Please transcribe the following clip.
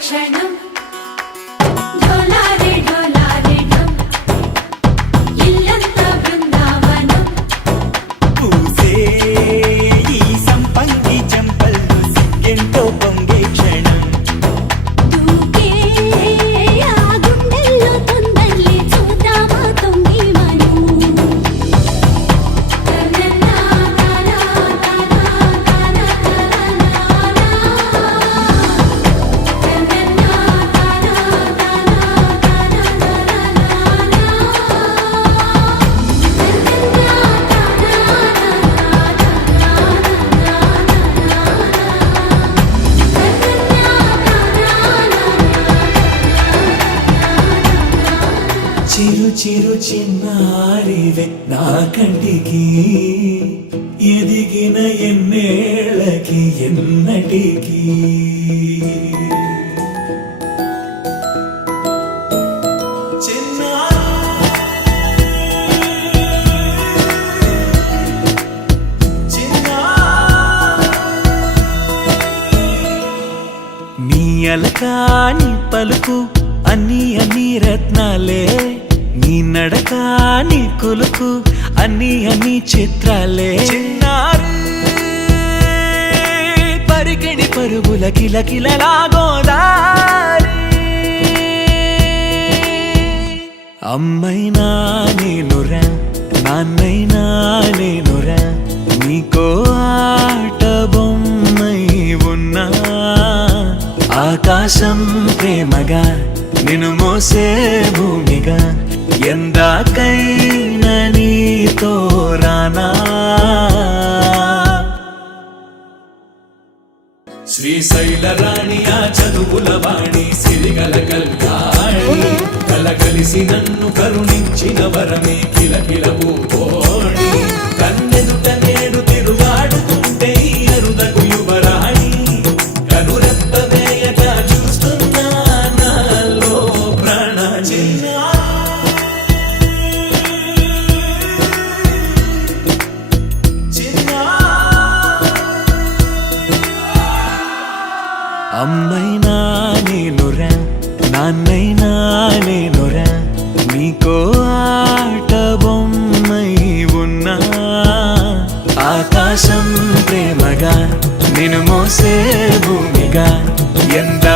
క్షణం ఇల్లంతా బృందావనం పూసే ఈ సంపంగి చెంపల్లో సిగ్గెంతో పొంగే క్షణం దూకే ఆ గుండెల్లో తొందల్లి చూద్దామా తొంగి మను చిరు చిరు చిన్నారివే నా కంటికి ఎదిగిన ఎన్నేళ్ళకి ఎన్నటికి నీ అలకాని పలుకు అన్ని అన్ని రత్నాలే నీ నడక నీ కులుకు అన్ని అన్ని చిత్రాలే చిన్నారు పరికిణి పరుగుల కిలకిలలాగోదారి అమ్మైనా నేనురా నాన్నైనా నేనురా నీకో ఆట బొమ్మై ఉన్నా ఆకాశం ప్రేమగా నిన్ను మోసే భూమిగా ఎందాకైనా నీతో రానా శ్రీశైల రాణి ఆ చదువుల వాణి సిరిగల కల్కాణి కలగలిసి నన్ను కరుణించిన వరమే కిలకిల పూకోణి కన్నెదుట నేడు తిరుగాడుతుంటే ఈ అరుదకు యువరాణి కనురెప్ప వేయక చూస్తున్నా నాలో ప్రాణ అమ్మైనా నేనురా నాన్నైనా నేనురా నీకో ఆట బొమ్మై ఉన్నా ఆకాశం ప్రేమగా నిన్ను మోసే భూమిగా ఎంత